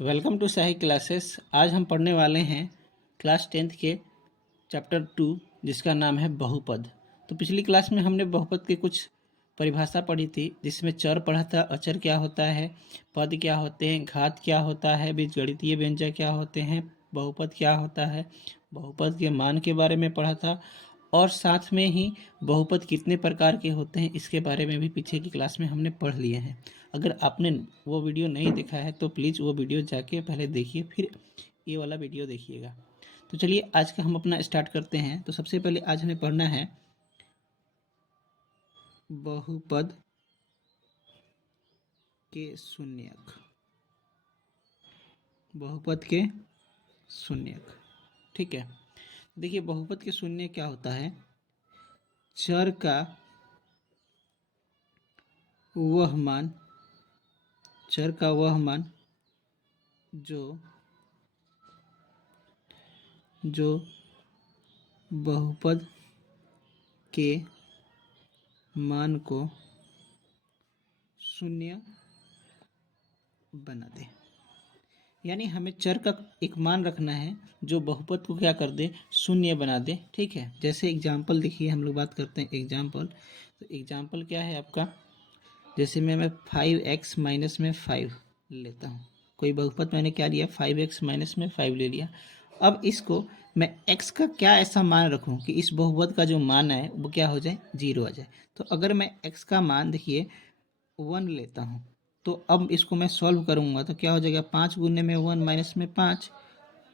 Welcome to Sahi classes. आज हम पढ़ने वाले हैं क्लास 10th के चैप्टर 2 जिसका नाम है बहुपद। तो पिछली क्लास में हमने बहुपद की कुछ परिभाषा पढ़ी थी, जिसमें चर पढ़ा था, अचर क्या होता है, पद क्या होते हैं, घात क्या होता है, बीजगणितीय व्यंजक क्या होते हैं, बहुपद क्या होता है, बहुपद के मान के बारे में पढ़ा था और साथ में ही बहुपद कितने प्रकार के होते हैं इसके बारे में भी पीछे की क्लास में हमने पढ़ लिए हैं। अगर आपने वो वीडियो नहीं देखा है तो प्लीज़ वो वीडियो जाके पहले देखिए, फिर ये वाला वीडियो देखिएगा। तो चलिए आज का हम अपना स्टार्ट करते हैं। तो सबसे पहले आज हमें पढ़ना है बहुपद के शून्यक। बहुपद के शून्यक, ठीक है। देखिए बहुपद के शून्य क्या होता है, चर का वह मान, चर का वह मान जो बहुपद के मान को शून्य बना दे। यानी हमें चर का एक मान रखना है जो बहुपद को क्या कर दे, शून्य बना दे, ठीक है। जैसे एग्जाम्पल देखिए, हम लोग बात करते हैं एग्जाम्पल। तो एग्जाम्पल क्या है आपका, जैसे मैं 5x माइनस में 5 लेता हूँ। कोई बहुपद मैंने क्या लिया, 5x माइनस में 5 ले लिया। अब इसको मैं x का क्या ऐसा मान रखूँ कि इस बहुपद का जो मान है वो क्या हो जाए, 0 आ जाए। तो अगर मैं x का मान देखिए 1 लेता हूँ, तो अब इसको मैं सॉल्व करूँगा तो क्या हो जाएगा, 5 गुने में 1 माइनस में 5।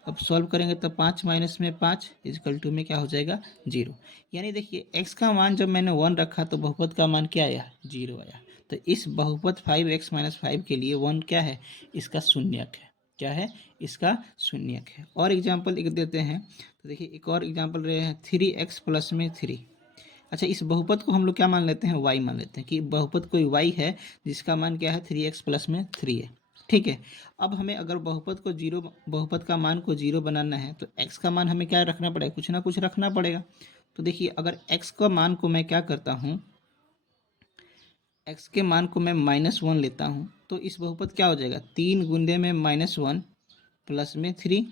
अब सॉल्व करेंगे तो 5 माइनस में 5 इजकल टू में क्या हो जाएगा, 0। यानी देखिए x का मान जब मैंने 1 रखा तो बहुपद का मान क्या आया, 0 आया। तो इस बहुपद 5x माइनस 5 के लिए 1 क्या है, इसका शून्यक है। क्या है, इसका शून्यक है। और एग्जाम्पल एक देते हैं। तो देखिए एक और एग्जाम्पल रहे हैं 3x प्लस में 3। अच्छा, इस बहुपद को हम लोग क्या मान लेते हैं, y मान लेते हैं कि बहुपद कोई y है जिसका मान क्या है, 3x प्लस में 3 है, ठीक है। अब हमें अगर बहुपद को जीरो, बहुपद का मान को 0 बनाना है तो x का मान हमें क्या रखना पड़ेगा, कुछ ना कुछ रखना पड़ेगा। तो देखिए अगर x का मान को मैं क्या करता हूँ, x के मान को मैं -1 लेता हूँ तो इस बहुपद क्या हो जाएगा, 3 गुने में -1 प्लस में 3।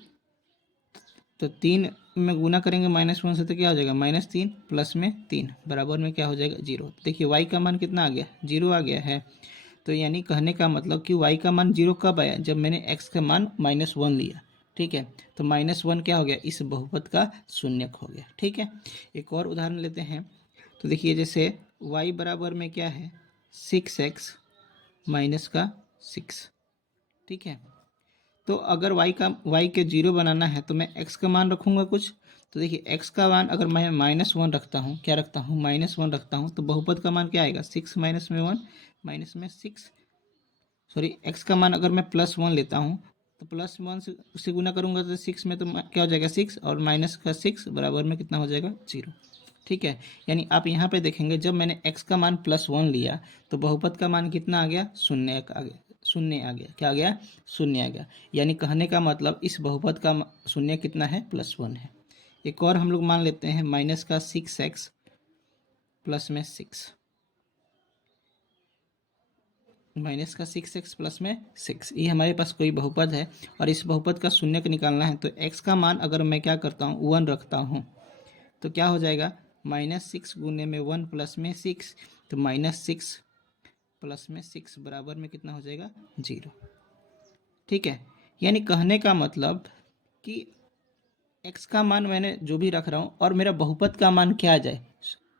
तो 3 में गुना करेंगे -1 से तो क्या हो जाएगा, -3 प्लस में 3 बराबर में क्या हो जाएगा, 0। देखिए y का मान कितना आ गया, 0 आ गया है। तो यानी कहने का मतलब कि y का मान 0 कब आया, जब मैंने x का मान -1 लिया, ठीक है। तो -1 क्या हो गया, इस बहुपद का शून्यक हो गया, ठीक है। एक और उदाहरण लेते हैं। तो देखिए जैसे y बराबर में क्या है, 6x माइनस का 6, ठीक है। तो अगर y के 0 बनाना है तो मैं x का मान रखूँगा कुछ। तो देखिए x का मान अगर मैं -1 रखता हूँ, क्या रखता हूँ, -1 रखता हूँ, तो बहुपद का मान क्या आएगा, 6 माइनस में 1 माइनस में 6, सॉरी x का मान अगर मैं +1 लेता हूँ तो +1 से उससे गुना करूँगा तो 6 में तो क्या हो जाएगा, 6 और माइनस का 6 बराबर में कितना हो जाएगा, 0, ठीक है। यानी आप यहाँ पे देखेंगे जब मैंने x का मान +1 लिया तो बहुपद का मान कितना आ गया, शून्य आ गया, शून्य आ गया, क्या आ गया, शून्य आ गया। यानी कहने का मतलब इस बहुपद का शून्य कितना है, +1 है। एक और हम लोग मान लेते हैं माइनस का 6x प्लस में 6, माइनस का 6x प्लस में 6, ये हमारे पास कोई बहुपद है और इस बहुपद का शून्यक निकालना है। तो x का मान अगर मैं क्या करता हूँ, 1 रखता हूँ तो क्या हो जाएगा, -6 गुने में 1 प्लस में 6, तो -6 प्लस में 6 बराबर में कितना हो जाएगा, 0, ठीक है। यानी कहने का मतलब कि x का मान मैंने जो भी रख रहा हूँ और मेरा बहुपद का मान क्या आ जाए,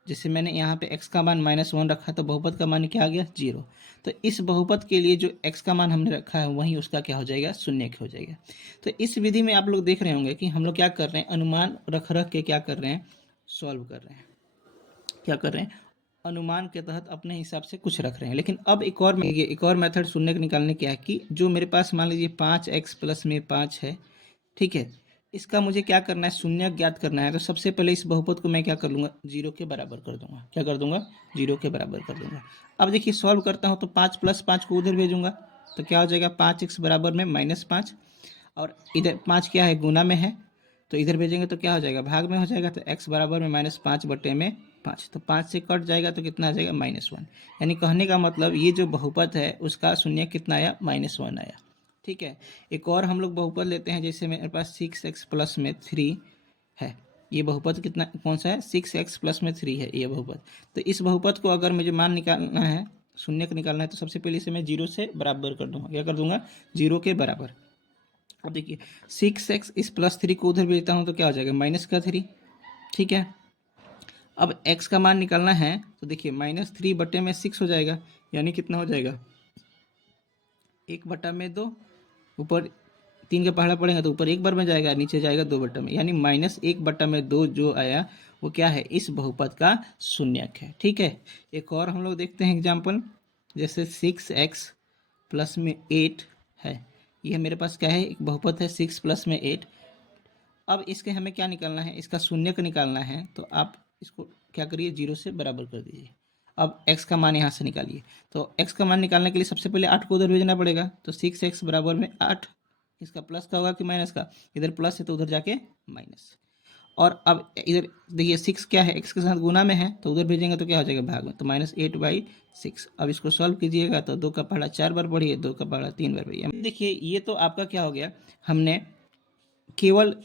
जैसे मैंने यहाँ पे x का मान -1 रखा तो बहुपद का मान क्या आ गया, 0। तो इस बहुपद के लिए जो x का मान हमने रखा है वहीं उसका क्या हो जाएगा, शून्य हो जाएगा। तो इस विधि में आप लोग देख रहे होंगे कि हम लोग क्या कर रहे हैं, अनुमान रख रख के क्या कर रहे हैं, सॉल्व कर रहे हैं। क्या कर रहे हैं, अनुमान के तहत अपने हिसाब से कुछ रख रहे हैं। लेकिन अब एक और मेथड शून्य निकालने की है कि जो मेरे पास मान लीजिए 5x प्लस में 5 है, ठीक है। इसका मुझे क्या करना है, शून्य ज्ञात करना है। तो सबसे पहले इस बहुपद को मैं क्या कर लूँगा, 0 के बराबर कर दूंगा। क्या कर दूंगा, 0 के बराबर कर दूंगा। अब देखिए सॉल्व करता हूँ तो 5 + 5 को उधर भेजूंगा तो क्या हो जाएगा, 5x बराबर में -5, और इधर 5 क्या है, गुना में है, तो इधर भेजेंगे तो क्या हो जाएगा, भाग में हो जाएगा। तो x बराबर में -5 बटे में 5, तो 5 से कट जाएगा तो कितना आ जाएगा, -1। यानी कहने का मतलब ये जो बहुपद है उसका शून्य कितना आया, -1 आया, ठीक है। एक और हम लोग बहुपद लेते हैं, जैसे मेरे पास 6x प्लस में 3 है। ये बहुपद कितना कौन सा है? 6x प्लस में 3 है ये बहुपद। तो इस बहुपद को अगर मुझे मान निकालना है, शून्य का निकालना है, तो सबसे पहले इसे मैं 0 से बराबर कर दूंगा। क्या कर दूंगा? 0 के बराबर। अब देखिए 6x इस प्लस 3 को उधर भेजता हूँ तो क्या हो जाएगा? -3। ठीक है। अब x का मान निकालना है तो देखिए -3 बटे में 6 हो जाएगा, यानी कितना हो जाएगा? 1/2। ऊपर 3 का पहाड़ा पड़ेगा तो ऊपर 1 बार में जाएगा, नीचे जाएगा 2/में, यानी -1/2 जो आया वो क्या है? इस बहुपद का शून्यक है। ठीक है। एक और हम लोग देखते हैं एग्जाम्पल, जैसे 6x प्लस में 8 है। यह मेरे पास क्या है? एक बहुपद है 6 प्लस में 8। अब इसके हमें क्या निकालना है? इसका शून्यक निकालना है, तो आप इसको क्या करिए? 0 से बराबर कर दीजिए। अब x का मान यहाँ से निकालिए। तो x का मान निकालने के लिए सबसे पहले 8 को उधर भेजना पड़ेगा, तो 6x बराबर में 8। इसका प्लस का होगा कि माइनस का? इधर प्लस है तो उधर जाके माइनस। और अब इधर देखिए 6 क्या है? x के साथ गुना में है, तो उधर भेजेंगे तो क्या हो जाएगा? भाग में, तो -8/6। अब इसको सॉल्व कीजिएगा तो 2 का पहाड़ा 4 बार बढ़िए, 2 का पहाड़ा 3 बार बढ़िए। देखिए ये तो आपका क्या हो गया? हमने केवल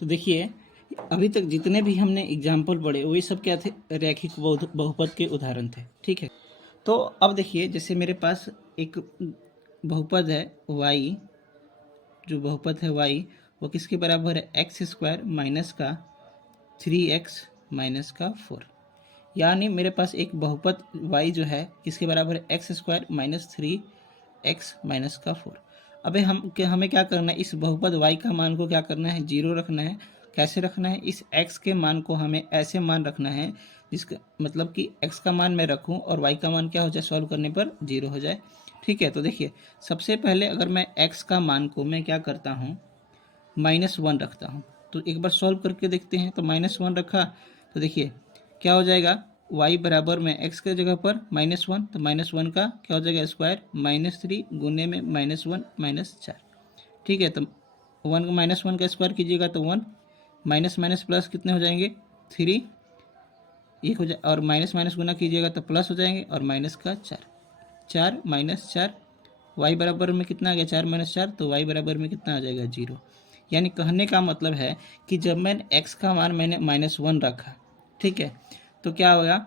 तो देखिए अभी तक जितने भी हमने एग्जाम्पल पढ़े वही सब क्या थे? रैखिक बहुपद के उदाहरण थे। ठीक है। तो अब देखिए जैसे मेरे पास एक बहुपद है y, जो बहुपद है y वो किसके बराबर है? x² माइनस का 3x माइनस का 4। यानी मेरे पास एक बहुपद y जो है किसके बराबर है? x² माइनस 3x माइनस का 4। अबे हमें क्या करना है? इस बहुपद y का मान को क्या करना है? 0 रखना है। कैसे रखना है? इस x के मान को हमें ऐसे मान रखना है जिसका मतलब कि x का मान मैं रखूं और y का मान क्या हो जाए? सॉल्व करने पर 0 हो जाए। ठीक है। तो देखिए सबसे पहले अगर मैं x का मान को मैं क्या करता हूँ? -1 रखता हूँ। तो एक बार सॉल्व करके देखते हैं। तो -1 रखा तो देखिए क्या हो जाएगा? y बराबर में x के जगह पर -1, तो -1 का क्या हो जाएगा? स्क्वायर -3 गुने में -1 -4। ठीक है। तो 1 -1 का स्क्वायर कीजिएगा तो 1, माइनस माइनस प्लस कितने हो जाएंगे? 3 एक हो जाए, और माइनस माइनस गुना कीजिएगा तो प्लस हो जाएंगे, और माइनस का 4, 4 -4। y बराबर में कितना आ गया? 4 - 4, तो y बराबर में कितना आ जाएगा? 0। यानी कहने का मतलब है कि जब मैंने x का मान मैंने -1 रखा, ठीक है, तो क्या होगा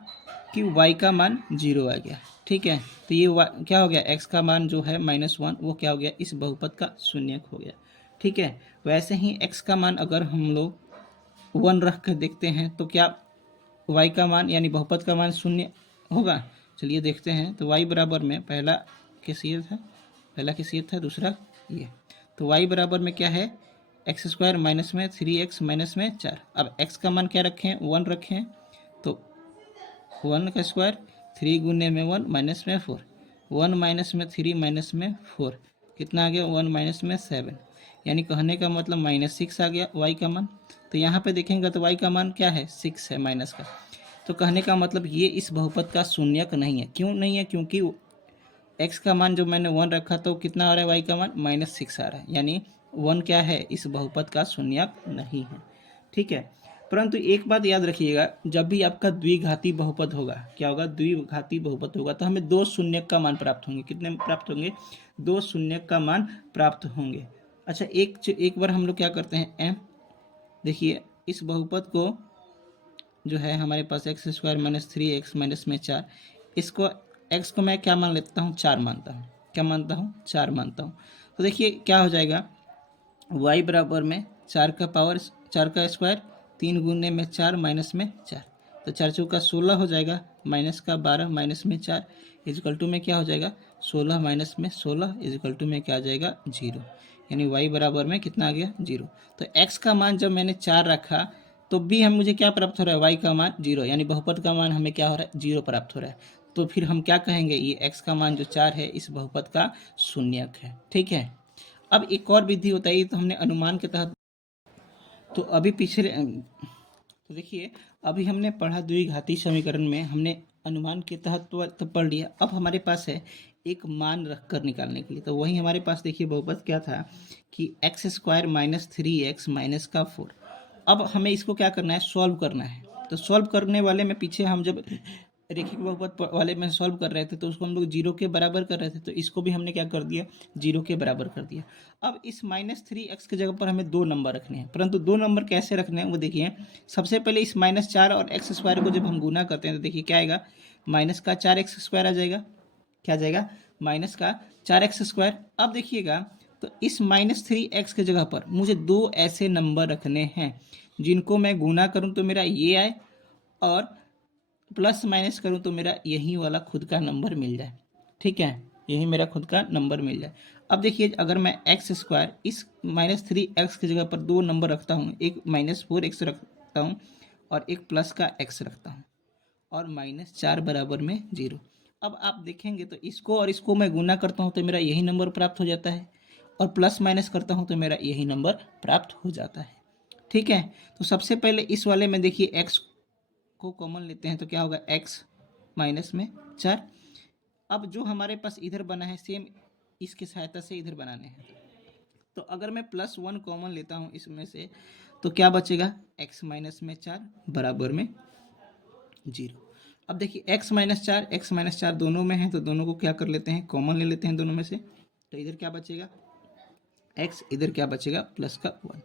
कि y का मान 0 आ गया। ठीक है। तो ये क्या हो गया? x का मान जो है -1 वो क्या हो गया? इस बहुपद का शून्यक हो गया। ठीक है। वैसे ही x का मान अगर हम लोग 1 रख कर देखते हैं तो क्या y का मान यानी बहुपद का मान 0 होगा? चलिए देखते हैं। तो y बराबर में पहला कैशियर था, दूसरा ये। तो y बराबर में क्या है? x² माइनस में 3x माइनस में 4। अब x का मान क्या रखें? 1 रखें, तो 1 का स्क्वायर 3 गुने में 1 माइनस में 4, 1 माइनस में 3 माइनस में 4 कितना आ गया? 1 माइनस में 7। यानी कहने का मतलब -6 आ गया y का मान। तो यहाँ पे देखेंगे तो y का मान क्या है? 6 है माइनस का। तो कहने का मतलब ये इस बहुपद का शून्यक नहीं है। क्यों नहीं है? क्योंकि x का मान जो मैंने 1 रखा तो कितना आ रहा है? y का मान -6 आ रहा है, यानी 1 क्या है? इस बहुपद का शून्यक नहीं है। ठीक है। परंतु एक बात याद रखिएगा, जब भी आपका द्विघाती बहुपद होगा, क्या होगा? द्विघाती बहुपद होगा तो हमें 2 शून्यक का मान प्राप्त होंगे। कितने प्राप्त होंगे? 2 शून्यक का मान प्राप्त होंगे। अच्छा एक बार हम लोग क्या करते हैं? m देखिए इस बहुपद को जो है हमारे पास x² माइनस 3x माइनस में 4, इसको x को मैं क्या मान लेता हूँ? 4 मानता हूँ। क्या मानता हूँ? 4 मानता हूँ। तो देखिए क्या हो जाएगा? y बराबर में 4 का पावर 4 का स्क्वायर 3 गुने में 4 माइनस में 4, तो 4 चौका 16 हो जाएगा, माइनस का 12 माइनस में 4 इजकल टू में क्या हो जाएगा? 16 माइनस में 16 इजकल टू में क्या आ जाएगा? 0। यानी y बराबर में कितना आ गया? 0। तो x का मान जब मैंने 4 रखा तो भी मुझे क्या प्राप्त हो रहा है? y का मान 0, यानी बहुपद का मान हमें क्या हो रहा है? 0 प्राप्त हो रहा है। तो फिर हम क्या कहेंगे? ये x का मान जो 4 है इस बहुपद का शून्यक है। ठीक है। अब एक और विधि होता है, ये तो हमने अनुमान के तहत, तो अभी पिछले तो देखिए अभी हमने पढ़ा द्विघाती समीकरण में हमने अनुमान के तहत तो पढ़ लिया। अब हमारे पास है एक मान रख कर निकालने के लिए, तो वही हमारे पास देखिए बहुपद क्या था कि x² माइनस 3x माइनस का 4। अब हमें इसको क्या करना है? सॉल्व करना है। तो सॉल्व करने वाले में पीछे हम जब रेखिक बहुपद वाले में सॉल्व कर रहे थे तो उसको हम लोग जीरो के बराबर कर रहे थे, तो इसको भी हमने क्या कर दिया, जीरो के बराबर कर दिया। अब इस -3x की जगह पर हमें दो नंबर रखने हैं, परंतु दो नंबर कैसे रखने हैं वो देखिए। सबसे पहले इस -4 और x² को जब हम गुना करते हैं तो देखिए क्या आएगा, माइनस का 4x² आ जाएगा। क्या आ जाएगा, माइनस का 4x²। अब देखिएगा, तो इस -3x की जगह पर मुझे दो ऐसे नंबर रखने हैं जिनको मैं गुना करूं तो मेरा ये आए, और प्लस माइनस करूं तो मेरा यही वाला खुद का नंबर मिल जाए। ठीक है, यही मेरा खुद का नंबर मिल जाए। अब देखिए, अगर मैं x² इस -3x की जगह पर दो नंबर रखता हूँ, एक -4x रखता हूँ और एक प्लस का x रखता हूँ, और -4 बराबर में 0। अब आप देखेंगे तो इसको और इसको मैं गुना करता हूँ तो मेरा यही नंबर प्राप्त हो जाता है, और प्लस माइनस करता हूँ तो मेरा यही नंबर प्राप्त हो जाता है। ठीक है, तो सबसे पहले इस वाले में देखिए x को कॉमन लेते हैं तो क्या होगा, x -4। अब जो हमारे पास इधर बना है सेम इसकी सहायता से इधर बनाने हैं, तो अगर मैं +1 कॉमन लेता हूँ इसमें से तो क्या बचेगा, x -4 बराबर में 0। अब देखिए x -4 दोनों में है तो दोनों को क्या कर लेते हैं, कॉमन ले लेते हैं दोनों में से, तो इधर क्या बचेगा x, इधर क्या बचेगा प्लस का 1।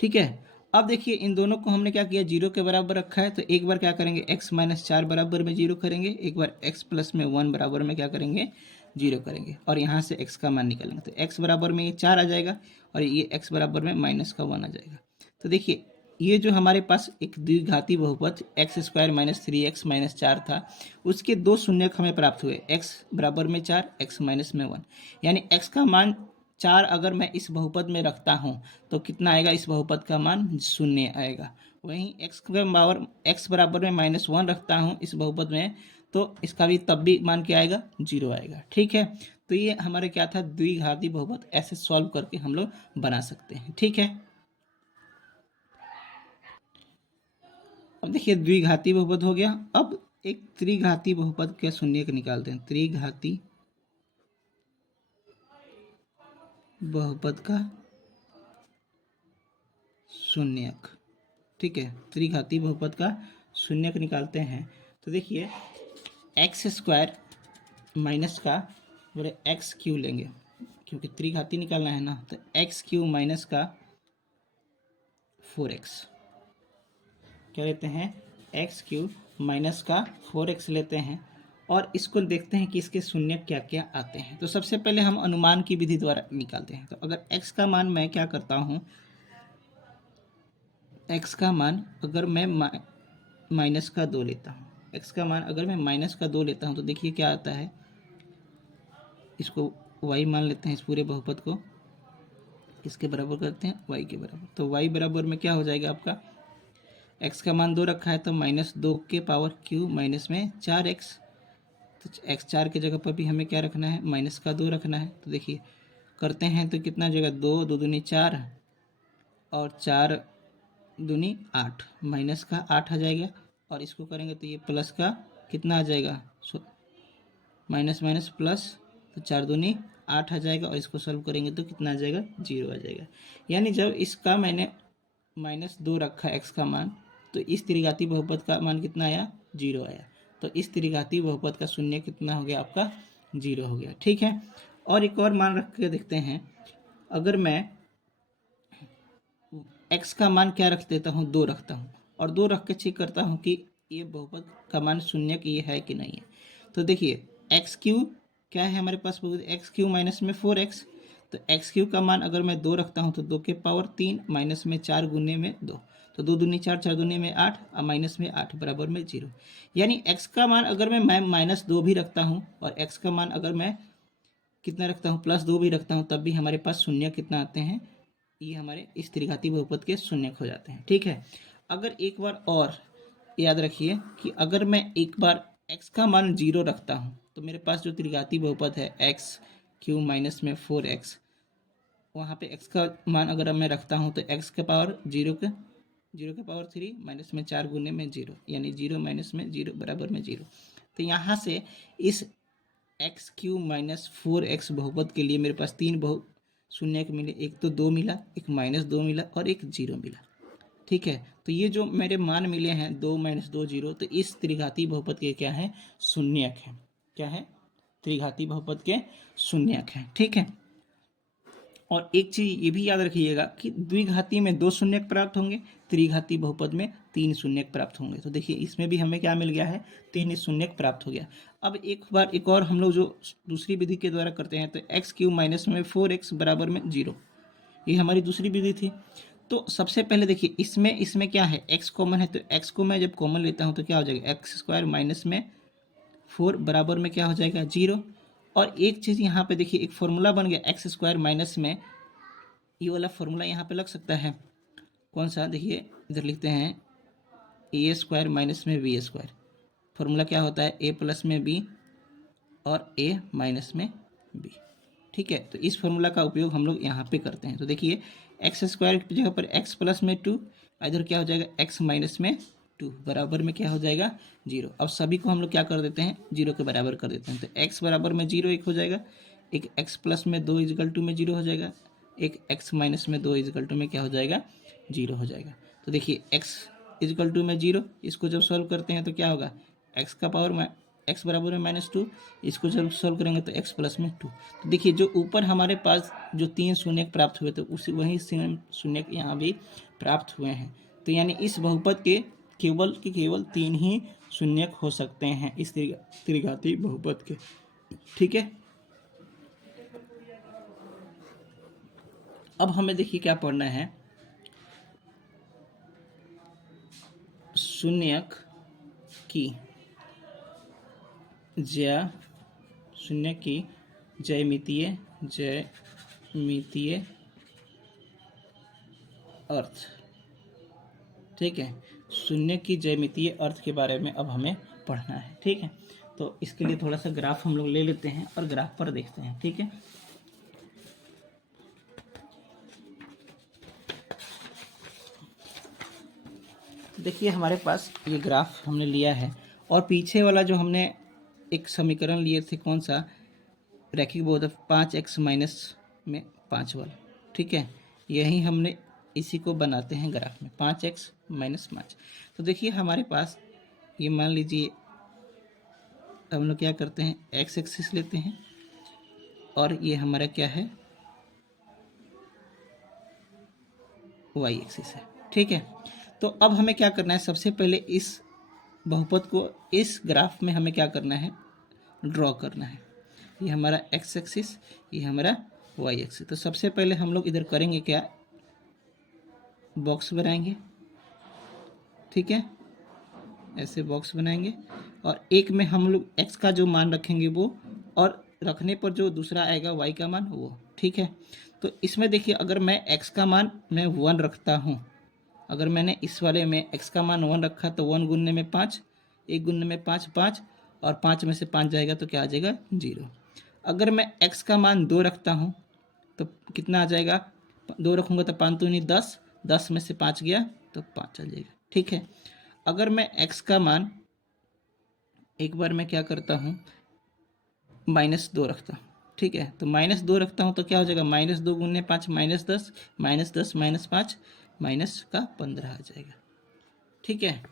ठीक है, अब देखिए इन दोनों को हमने क्या किया, 0 के बराबर रखा है, तो एक बार क्या करेंगे, x -4 बराबर में 0 करेंगे, एक बार x प्लस में 1 बराबर में क्या करेंगे, 0 करेंगे, और यहाँ से x का मान निकालेंगे, तो x बराबर में ये 4 आ जाएगा और ये x बराबर में -1 आ जाएगा। तो देखिए, ये जो हमारे पास एक द्विघाती बहुपद x² -3x -4 था, उसके दो शून्यक हमें प्राप्त हुए, x बराबर में 4, x माइनस में 1, यानी x का मान 4 अगर मैं इस बहुपद में रखता हूँ तो कितना आएगा, इस बहुपद का मान 0 आएगा। वहीं x बराबर में -1 रखता हूँ इस बहुपद में, तो इसका भी तब भी मान क्या आएगा, 0 आएगा। ठीक है, तो ये हमारे क्या था, द्विघाती बहुपद, ऐसे सॉल्व करके हम लोग बना सकते हैं। ठीक है, अब देखिए द्विघाती बहुपद हो गया। अब एक त्रिघाती बहुपद के शून्यक निकालते हैं, त्रिघाती बहुपद का शून्यक। ठीक है, त्रिघाती बहुपद का शून्यक निकालते हैं, तो देखिए x² माइनस का बोले x³ लेंगे, क्योंकि त्रिघाती निकालना है ना, तो x³ माइनस का 4x, क्या लेते हैं, x³ माइनस का 4x लेते हैं, और इसको देखते हैं कि इसके शून्य क्या क्या आते हैं। तो सबसे पहले हम अनुमान की विधि द्वारा निकालते हैं। तो अगर x का मान मैं क्या करता हूँ, x का मान अगर मैं -2 लेता हूँ, x का मान अगर मैं -2 लेता हूँ तो देखिए क्या आता है, इसको y मान लेते हैं, इस पूरे बहुपद को किसके बराबर करते हैं, y के बराबर, तो y बराबर में क्या हो जाएगा आपका, x का मान 2 रखा है तो -2 के पावर क्यू माइनस में 4x, तो x4 की जगह पर भी हमें क्या रखना है, -2 रखना है। तो देखिए करते हैं तो कितना आ जाएगा, 2 2 दूनी 4 और 4 दूनी 8, माइनस का 8 आ जाएगा, और इसको करेंगे तो ये प्लस का कितना आ जाएगा, माइनस माइनस प्लस, तो 4 दूनी 8 आ जाएगा, और इसको सॉल्व करेंगे तो कितना आ जाएगा, 0 आ जाएगा। यानी जब इसका मैंने -2 रखा x का मान, तो इस त्रिघाती बहुपद का मान कितना आया, 0 आया। तो इस त्रिघाती बहुपद का शून्य कितना हो गया आपका, 0 हो गया। ठीक है, और एक और मान रख के देखते हैं, अगर मैं x का मान क्या रख देता हूँ, 2 रखता हूँ, और 2 रख के चेक करता हूँ कि ये बहुपद का मान शून्य की ये है कि नहीं है। तो देखिए x³ क्या है हमारे पास, x³ माइनस में 4x, तो x³ का मान अगर मैं 2 रखता हूँ तो 2 के पावर 3 माइनस में 4 गुने में 2, तो 2 दूनी 4, 4 दूनी में 8 और माइनस में 8 बराबर में 0। यानी x का मान अगर मैं -2 भी रखता हूँ और x का मान अगर मैं कितना रखता हूँ, +2 भी रखता हूँ, तब भी हमारे पास शून्य कितना आते हैं, ये हमारे इस त्रिघाती बहुपद के शून्यक हो जाते हैं। ठीक है, अगर एक बार और याद रखिए कि अगर मैं एक बार x का मान 0 रखता हूँ तो मेरे पास जो त्रिघाती बहुपद है x³ माइनस में 4x, वहाँ पे x का मान अगर मैं रखता हूँ तो x के पावर 0 के पावर 3 माइनस में 4 गुने में 0, यानी 0 माइनस में 0 बराबर में 0। तो यहाँ से इस x³ माइनस 4x बहुपद के लिए मेरे पास 3 शून्य मिले, एक तो 2 मिला, एक -2 मिला और एक 0 मिला। ठीक है। तो ये जो मेरे मान मिले हैं 2 - 2 0, तो इस त्रिघाती बहुपद के क्या है, शून्यक है। क्या है, त्रिघाती बहुपद के शून्यक है। ठीक है। और एक चीज ये भी याद रखिएगा कि द्विघाती में 2 शून्यक प्राप्त होंगे, त्रिघाती बहुपद में 3 शून्यक प्राप्त होंगे। तो देखिए इसमें भी हमें क्या मिल गया है, 3 शून्यक प्राप्त हो गया। अब एक बार एक और हम लोग जो दूसरी विधि के द्वारा करते हैं, तो x³ माइनस में 4x बराबर में 0, ये हमारी दूसरी विधि थी। तो सबसे पहले देखिए इसमें क्या है, x कॉमन है, तो x को मैं जब कॉमन लेता हूँ तो क्या हो जाएगा, x² माइनस में 4 बराबर में क्या हो जाएगा, 0। और एक चीज़ यहाँ पे देखिए, एक फॉर्मूला बन गया x² माइनस में, ये वाला फॉर्मूला यहाँ पे लग सकता है, कौन सा, देखिए इधर लिखते हैं a² माइनस में b²। फॉर्मूला क्या होता है, a प्लस में b और a माइनस में b। ठीक है। तो इस फॉर्मूला का उपयोग हम लोग यहाँ पे करते हैं। तो देखिए x² की जगह पर x प्लस में 2, इधर क्या हो जाएगा, x माइनस में 2 बराबर में क्या हो जाएगा, 0। अब सभी को हम लोग क्या कर देते हैं, 0 के बराबर कर देते हैं। तो x बराबर में 0 एक हो जाएगा, एक x प्लस में 2 इजकल टू में 0 हो जाएगा, एक x माइनस में 2 इजकल टू में क्या हो जाएगा, 0 हो जाएगा। तो देखिए x इजकल टू में 0, इसको जब सॉल्व करते हैं तो क्या होगा, x का पावर में x बराबर में -2, इसको जब सॉल्व करेंगे तो x प्लस में 2। तो देखिए जो ऊपर हमारे पास जो 3 शून्यक प्राप्त हुए थे, उसी वही शून्यक यहाँ भी प्राप्त हुए हैं। तो यानी इस बहुपद के केवल 3 ही शून्यक हो सकते हैं इस त्रिघाती बहुपद के। ठीक है। अब हमें देखिए क्या पढ़ना है, शून्यक की ज्यामितीय अर्थ। ठीक है। शून्य की ज्यामितीय अर्थ के बारे में अब हमें पढ़ना है। ठीक है। तो इसके लिए थोड़ा सा ग्राफ हम लोग ले लेते हैं और ग्राफ पर देखते हैं। ठीक है। देखिए हमारे पास ये ग्राफ हमने लिया है, और पीछे वाला जो हमने एक समीकरण लिए थे, कौन सा, रैखिक बहुपद 5x माइनस में 5 वाला। ठीक है। यही हमने इसी को बनाते हैं ग्राफ में, 5x माइनस 5। तो देखिए हमारे पास ये मान लीजिए, हम लोग क्या करते हैं, x एक्सिस लेते हैं और ये हमारा क्या है, y एक्सिस है। ठीक है। तो अब हमें क्या करना है, सबसे पहले इस बहुपद को इस ग्राफ में हमें क्या करना है, ड्रॉ करना है। ये हमारा x एक्सिस, ये हमारा y एक्सिस। तो सबसे पहले हम लोग इधर करेंगे क्या, बॉक्स बनाएंगे। ठीक है, ऐसे बॉक्स बनाएंगे, और एक में हम लोग x का जो मान रखेंगे वो, और रखने पर जो दूसरा आएगा y का मान वो। ठीक है। तो इसमें देखिए, अगर मैं x का मान मैं 1 रखता हूँ, अगर मैंने इस वाले में x का मान 1 रखा, तो 1 गुनने में 5, 1 गुनने में 5 5, और 5 में से 5 जाएगा तो क्या आ जाएगा, 0। अगर मैं x का मान 2 रखता हूँ तो कितना आ जाएगा, 2 रखूँगा तो 5 दूनी 10, 10 में से 5 गया तो 5 आ जाएगा। ठीक है। अगर मैं x का मान एक बार मैं क्या करता हूँ, -2 रखता हूँ। ठीक है। तो -2 रखता हूँ तो क्या हो जाएगा, -2 गुने 5 -10, -10 -5 -15 आ जाएगा। ठीक है।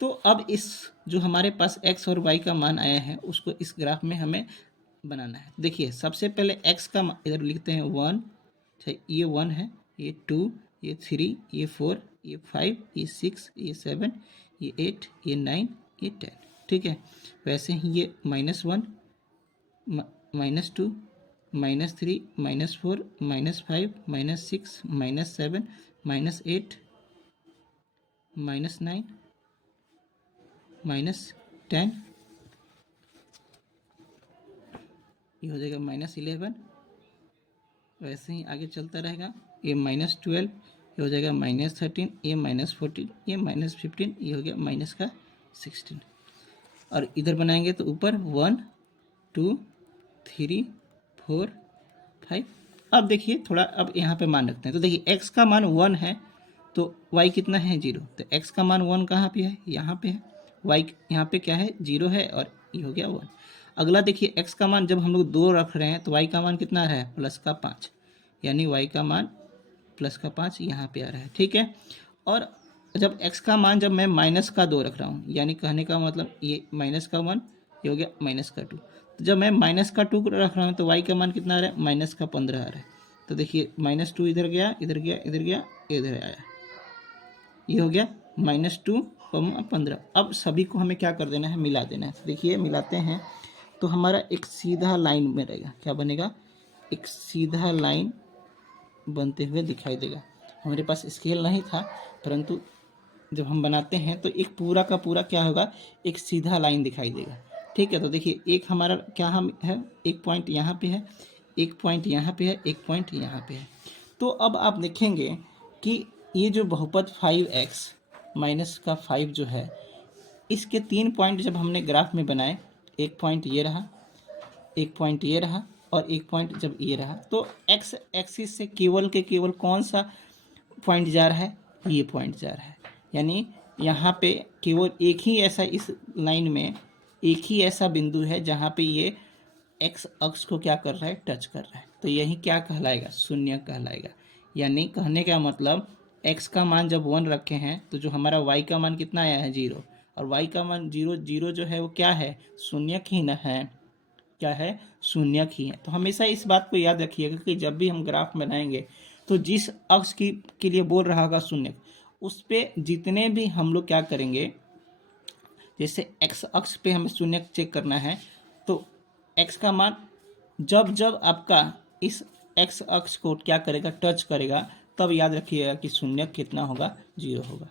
तो अब इस जो हमारे पास x और y का मान आया है, उसको इस ग्राफ में हमें बनाना है। देखिए सबसे पहले x का इधर लिखते हैं 1, ये 1 है, ये 2, ये 3, ये 4, ये 5, ये 6, ये 7, ये 8, ये 9, ये 10। ठीक है। वैसे ही ये -1, -2, -3, -4, -5, -6, -7, -8, -9, -10, ये हो जाएगा -11। वैसे ही आगे चलता रहेगा, ये -12, ये हो जाएगा -13, ये -14, ये -15, ये हो गया -16। और इधर बनाएंगे तो ऊपर 1 2 3 4 5। अब देखिए थोड़ा, अब यहाँ पे मान रखते हैं। तो देखिए x का मान 1 है तो y कितना है, 0। तो x का मान 1 कहाँ पे है, यहाँ पे है। y यहाँ पे क्या है, 0 है, और ये हो गया 1। अगला देखिए x का मान जब हम लोग 2 रख रहे हैं तो y का मान कितना आ रहा है, +5, यानी y का मान +5 यहाँ पे आ रहा है। ठीक है। और जब x का मान जब मैं -2 रख रहा हूँ, यानी कहने का मतलब ये -1 ये हो गया -2। तो जब मैं -2 रख रहा हूँ तो y का मान कितना आ रहा है, -15 आ रहा है। तो देखिए -2 इधर गया, इधर गया, इधर गया, इधर आया, ये हो गया -2, 15। अब सभी को हमें क्या कर देना है, मिला देना है। तो देखिए मिलाते हैं तो हमारा एक सीधा लाइन में रहेगा, क्या बनेगा, एक सीधा लाइन बनते हुए दिखाई देगा। हमारे पास स्केल नहीं था, परंतु जब हम बनाते हैं तो एक पूरा का पूरा क्या होगा, एक सीधा लाइन दिखाई देगा। ठीक है, तो देखिए एक हमारा क्या हम है, एक पॉइंट यहाँ पे है, एक पॉइंट यहाँ पे है, एक पॉइंट यहाँ पे है। तो अब आप देखेंगे कि ये जो बहुपद 5x माइनस का 5 जो है, इसके 3 पॉइंट जब हमने ग्राफ में बनाए, एक पॉइंट ये रहा, एक पॉइंट ये रहा और एक पॉइंट जब ये रहा, तो एक्स एक्सिस से केवल के केवल कौन सा पॉइंट जा रहा है, ये पॉइंट जा रहा है। यानी यहाँ पे केवल एक ही ऐसा, इस लाइन में एक ही ऐसा बिंदु है जहाँ पे ये एक्स अक्ष को क्या कर रहा है, टच कर रहा है। तो यही क्या कहलाएगा, शून्य कहलाएगा। यानी कहने का मतलब एक्स का मान जब 1 रखे हैं तो जो हमारा वाई का मान कितना आया है, 0, और वाई का मान 0, 0 जो है वो क्या है, शून्यक ही न है, क्या है, शून्यक ही है। तो हमेशा इस बात को याद रखिएगा कि जब भी हम ग्राफ बनाएंगे तो जिस अक्ष की के लिए बोल रहा होगा शून्यक, उस पे जितने भी हम लोग क्या करेंगे, जैसे एक्स अक्ष पे हमें शून्यक चेक करना है, तो एक्स का मान जब जब आपका इस एक्स अक्ष को क्या करेगा, टच करेगा, तब याद रखिएगा कि शून्यक कितना होगा, 0 होगा।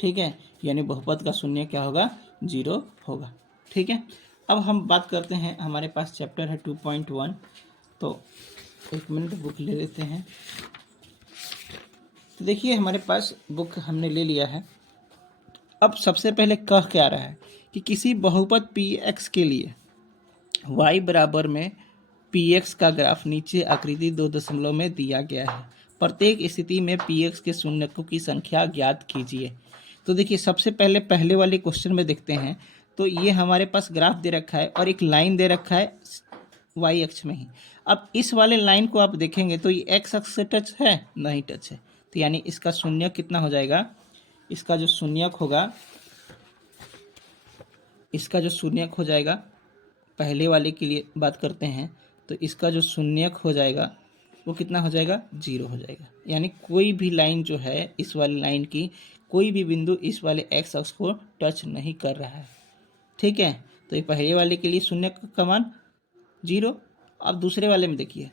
ठीक है, यानी बहुपद का शून्य क्या होगा, 0 होगा। ठीक है, अब हम बात करते हैं, हमारे पास चैप्टर है 2.1। तो एक मिनट बुक ले लेते हैं। तो देखिए हमारे पास बुक हमने ले लिया है। अब सबसे पहले कह क्या रहा है कि किसी बहुपद px के लिए y बराबर में px का ग्राफ नीचे आकृति 2 दशमलव में दिया गया है। प्रत्येक स्थिति में px के शून्यकों की संख्या ज्ञात कीजिए। तो देखिए सबसे पहले वाले क्वेश्चन में देखते हैं, तो ये हमारे पास ग्राफ दे रखा है और एक लाइन दे रखा है y अक्ष में ही। अब इस वाले लाइन को आप देखेंगे तो ये x अक्ष से टच है, नहीं टच है। तो यानी इसका शून्यक कितना हो जाएगा, इसका जो शून्यक होगा, इसका जो शून्यक हो जाएगा, पहले वाले के लिए बात करते हैं, तो इसका जो शून्यक हो जाएगा वो कितना हो जाएगा, 0 हो जाएगा। यानी कोई भी लाइन जो है, इस वाली लाइन की कोई भी बिंदु इस वाले एक्स अक्ष को टच नहीं कर रहा है। ठीक है, तो ये पहले वाले के लिए शून्यक का मान 0। अब दूसरे वाले में देखिए,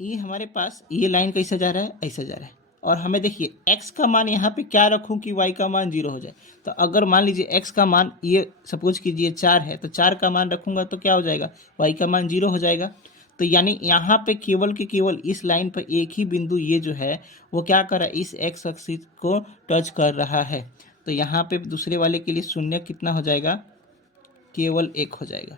ये हमारे पास ये लाइन कैसे जा रहा है, ऐसे जा रहा है, और हमें देखिए x का मान यहाँ पे क्या रखूँ कि y का मान 0 हो जाए। तो अगर मान लीजिए x का मान ये सपोज कीजिए 4 है, तो 4 का मान रखूँगा तो क्या हो जाएगा, y का मान 0 हो जाएगा। तो यानी यहाँ पे केवल के केवल इस लाइन पर एक ही बिंदु ये जो है वो क्या कर रहा है, इस x एक्सिस को टच कर रहा है। तो यहाँ पे दूसरे वाले के लिए शून्य कितना हो जाएगा, केवल 1 हो जाएगा।